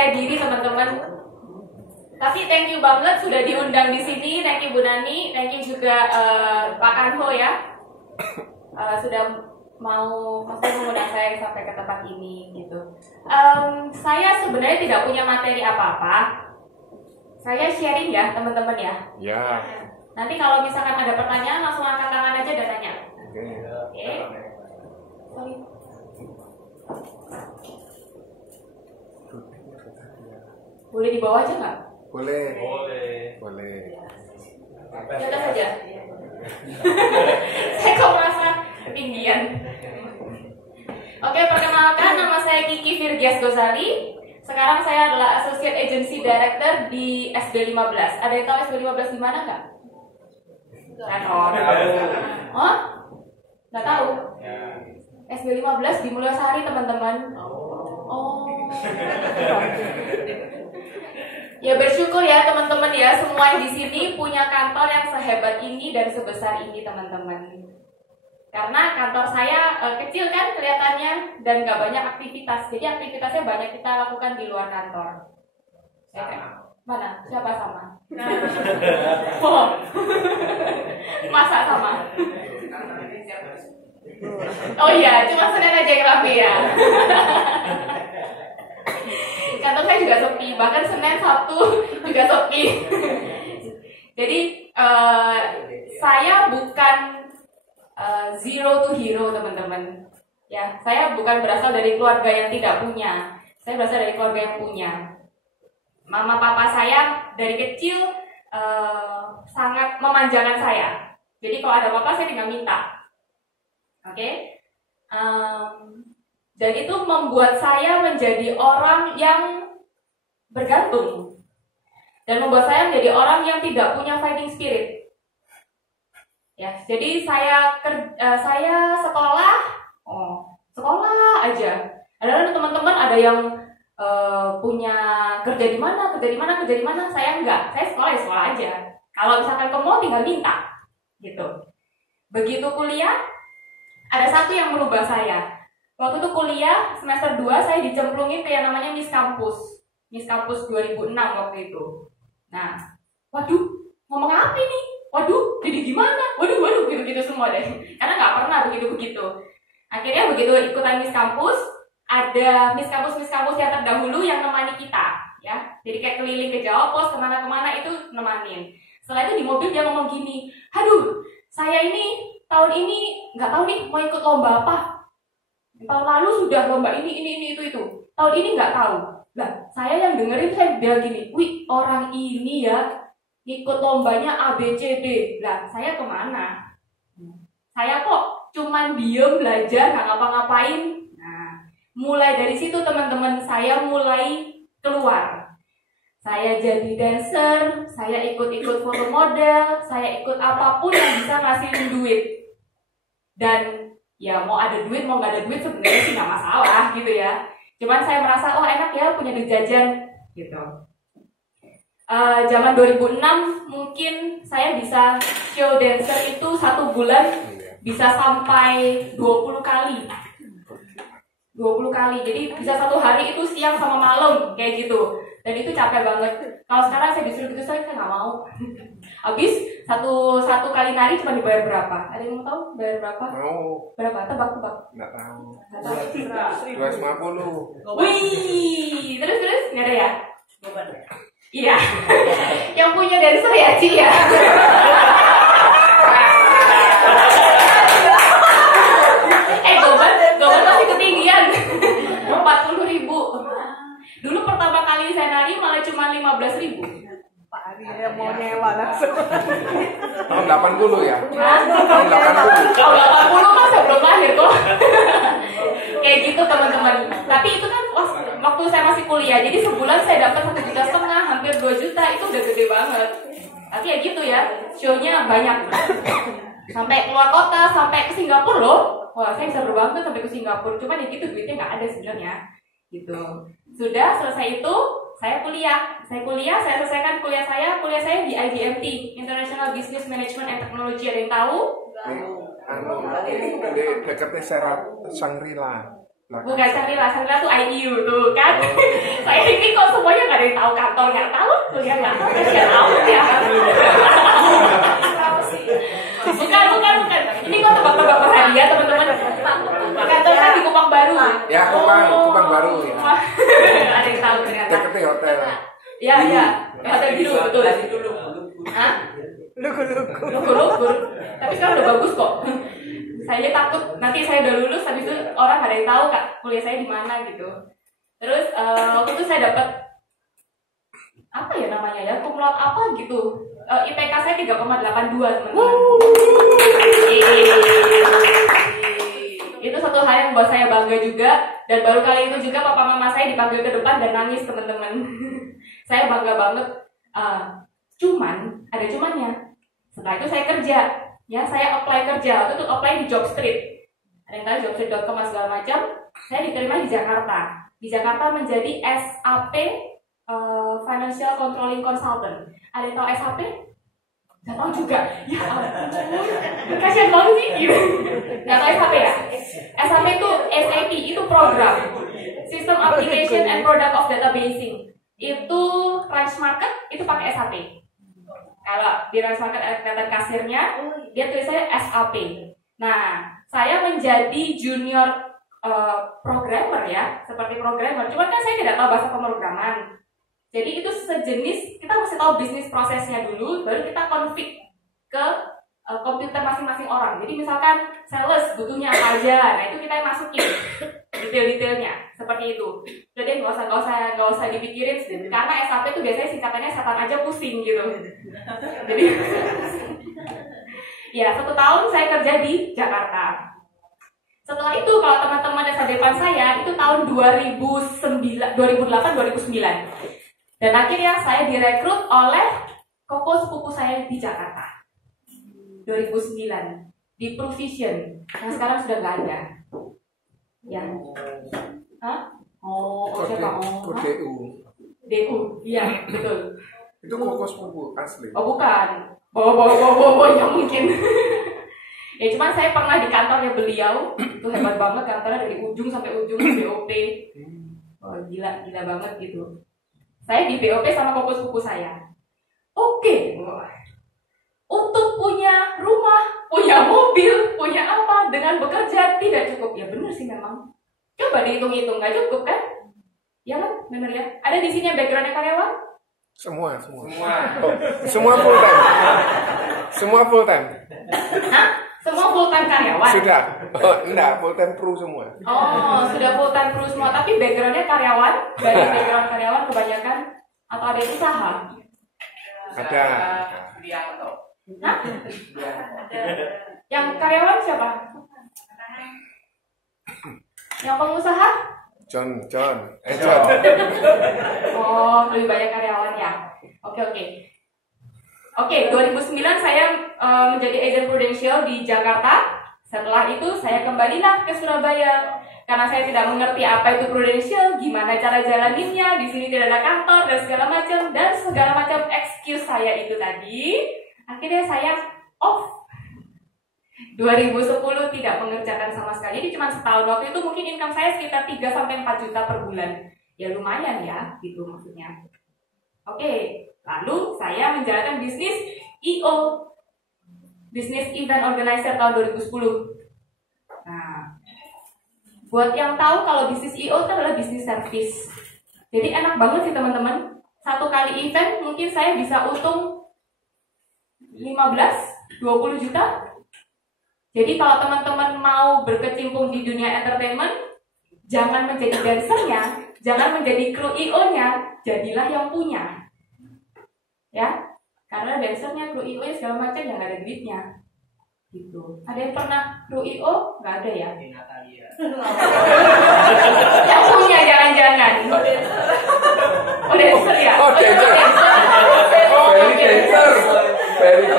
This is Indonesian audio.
percaya diri teman-teman. Tapi thank you banget sudah diundang di sini. Thank you Bu Nani, thank you juga Pak Kanho ya. Sudah mau mengundang saya sampai ke tempat ini gitu. Saya sebenarnya tidak punya materi apa-apa. Saya sharing ya teman-teman ya. Ya. Nanti kalau misalkan ada pertanyaan langsung angkat tangan aja dan tanya. Oke. Sorry. Boleh di bawah aja nggak? Boleh. Di atas aja. Saya kok merasa ketinggian. Oke, perkenalkan nama saya Kiki Virgias Gozali. Sekarang saya adalah Associate Agency Director di SB15. Ada yang tahu SB15 di mana nggak? Oh? Nggak tahu? SB15 di Mulyasari teman-teman. Oh. Ya bersyukur ya teman-teman ya, semua yang di sini punya kantor yang sehebat ini dan sebesar ini teman-teman. Karena kantor saya kecil kan kelihatannya dan nggak banyak aktivitas, jadi aktivitasnya banyak kita lakukan di luar kantor. Mana? Siapa sama? Oh. Masa sama? Oh iya, cuma Senin aja yang rapi ya. Kantor saya juga sepi, bahkan Senin, Sabtu juga sepi. Jadi saya bukan zero to hero teman-teman. Ya, saya bukan berasal dari keluarga yang tidak punya. Saya berasal dari keluarga yang punya. Mama papa saya dari kecil sangat memanjakan saya. Jadi kalau ada apa-apa saya tinggal minta. Oke? Dan itu membuat saya menjadi orang yang bergantung. Dan membuat saya menjadi orang yang tidak punya fighting spirit. Ya, jadi saya sekolah aja. Ada teman-teman ada yang punya kerja di mana. Saya enggak. Saya sekolah aja. Kalau misalkan ke mall tinggal minta, gitu. Begitu kuliah, ada satu yang merubah saya. Waktu itu kuliah semester 2 saya dicemplungin ke yang namanya Miss Campus 2006 waktu itu. Nah, waduh, ngomong apa nih? Waduh, jadi gimana? Waduh, gitu-gitu semua deh. Karena nggak pernah begitu-begitu. Akhirnya begitu ikutan Miss Campus, ada Miss Campus yang terdahulu yang nemani kita, ya. Jadi kayak keliling ke Jawa Pos, kemana-kemana itu nemanin. Setelah itu di mobil dia ngomong gini, aduh, saya ini tahun ini nggak tahu nih mau ikut lomba apa. Tahun lalu sudah lomba ini itu. Tahun ini nggak tahu. Lah, saya yang dengerin saya bilang gini, wih orang ini ya ikut lombanya ABCD. Lah, saya kemana? Saya kok cuman diem belajar nggak ngapa-ngapain. Nah, mulai dari situ teman-teman saya mulai keluar. Saya jadi dancer, saya ikut foto model, saya ikut apapun yang bisa ngasihin duit. Dan ya mau ada duit mau nggak ada duit sebenarnya sih nggak masalah gitu ya. Cuman saya merasa oh enak ya punya duit jajan gitu. Zaman 2006 mungkin saya bisa show dancer itu 1 bulan bisa sampai 20 kali. 20 kali. Jadi bisa 1 hari itu siang sama malam kayak gitu. Dan itu capek banget. Kalau sekarang saya disuruh gitu saya nggak mau. Habis satu kali nari cuma dibayar berapa? Ada yang mau tahu bayar berapa? Mau. Berapa? Tebak. Nggak tahu. 250. Wih, terus nggak ada ya? Iya. Yang punya dancer ya Ci ya. Goban masih ketinggian. 40.000. Dulu pertama kali saya nari malah cuma 15.000. Pak Ari ya mau nyewa langsung. Tahun 80 ya? Tahun 80. Tahun 80 kan saya belum lahir kok. Kayak gitu teman-teman. Tapi itu kan waktu saya masih kuliah. Jadi sebulan saya dapat 1,5 juta, hampir 2 juta, itu udah gede banget. Tapi ya gitu ya, show-nya banyak. Sampai keluar kota, sampai ke Singapura loh. Wah, saya bisa berbangga sampai ke Singapura. Cuman ya gitu duitnya nggak ada sebenarnya. Gitu. Sudah selesai itu, saya selesaikan kuliah saya di IGMT, International Business Management and Technology. Ada yang tahu? Ini dekatnya Shangri-La. Bukan Shangri-La tuh IU tuh kan. Saya ini kok semuanya nggak ada yang tahu, kantor nggak tahu, kuliah nggak tahu, nggak tahu ya. Bukan. Ini kok tebak-tebak berhadiah teman-teman. Kantor kan di Kupang Baru. Ya, Kupang Baru ya. Ada yang tahu ternyata. Deketnya hotel. Ya. Hotel biru betul. Hah? Lugu. Tapi sekarang udah bagus kok. Saya takut nanti saya udah lulus, habis itu orang nggak ada yang tahu kak kuliah saya di mana gitu. Terus waktu itu saya dapat apa ya namanya ya, cum laude apa gitu. IPK saya 3,82 teman-teman. Itu satu hal yang buat saya bangga juga, dan baru kali itu juga papa mama saya dipanggil ke depan dan nangis teman-teman. Saya bangga banget. Cuman ada cumannya. Setelah itu saya kerja. Ya, saya apply kerja. Waktu itu apply di Jobstreet. Ada yang tahu jobstreet.com segala macam. Saya diterima di Jakarta. Di Jakarta menjadi SAP Financial Controlling Consultant. Ada yang tahu SAP? Gak tahu juga. Ya ampun. Kasian banget sih. Gak tahu SAP ya? SAP itu SAP, itu program. System Application and Product of Databasing. Itu Ranch Market, itu pakai SAP. Kalau di Ranch Market kelihatan kasirnya, dia tulisannya SAP. Nah, saya menjadi junior programmer ya, seperti programmer. Cuman kan saya tidak tahu bahasa pemrograman. Jadi itu sejenis, kita mesti tahu bisnis prosesnya dulu, baru kita config ke komputer masing-masing orang. Jadi misalkan sales butuhnya apa aja, nah itu kita yang masukin detail-detailnya seperti itu. Jadi nggak usah dipikirin, karena SAP itu biasanya singkatannya setan aja pusing gitu. Jadi ya 1 tahun saya kerja di Jakarta. Setelah itu kalau teman-teman desa depan saya itu tahun 2008-2009. Dan akhirnya saya direkrut oleh koko sepupu saya di Jakarta. 2009 di Provision yang sekarang sudah nggak ada. Ya. Hah? DU. Iya, betul. Itu koko sepupu asli. Oh, bukan. Bawa ya mungkin. Ya cuman saya pernah di kantornya beliau. Itu hebat banget kantornya dari ujung sampai ujung BOP. Oh, gila banget gitu. Saya di BOP sama koko sepupu saya. Oke. Untuk punya rumah, punya mobil, punya apa, dengan bekerja tidak cukup. Ya benar sih memang. Coba dihitung-hitung, nggak cukup kan? Ya kan, benar ya. Ada di sini backgroundnya karyawan? Semua. Oh, semua full time. Semua full time. Hah? Semua full time karyawan? Sudah. Oh, enggak, full time pro semua. Oh, sudah full time pro semua. Tapi backgroundnya karyawan? Dari background karyawan kebanyakan? Atau ada yang usaha? Ada. Hah? Yang karyawan siapa? Yang pengusaha? John. Oh, lebih banyak karyawan ya. Oke. 2009 saya menjadi agent Prudential di Jakarta. Setelah itu saya kembalilah ke Surabaya karena saya tidak mengerti apa itu Prudential, gimana cara jalaninnya. Di sini tidak ada kantor dan segala macam excuse saya itu tadi. Akhirnya saya off. 2010 tidak mengerjakan sama sekali. Jadi cuma setahun. Waktu itu mungkin income saya sekitar 3-4 juta per bulan. Ya lumayan ya, gitu maksudnya. Oke, lalu saya menjalankan bisnis EO, Business Event Organizer tahun 2010. Nah, buat yang tahu kalau bisnis EO itu adalah bisnis service. Jadi enak banget sih teman-teman. Satu kali event mungkin saya bisa untung 15-20 juta. Jadi kalau teman-teman mau berkecimpung di dunia entertainment, jangan menjadi dancernya, jangan menjadi kru EO-nya, jadilah yang punya. Ya, karena dancernya, kru EO segala macam yang nggak ada duitnya. Gitu. Ada yang pernah kru EO? Nggak ada ya? Yang punya jangan-jangan. Oh dancer ya? Oh dancer. Very dancer.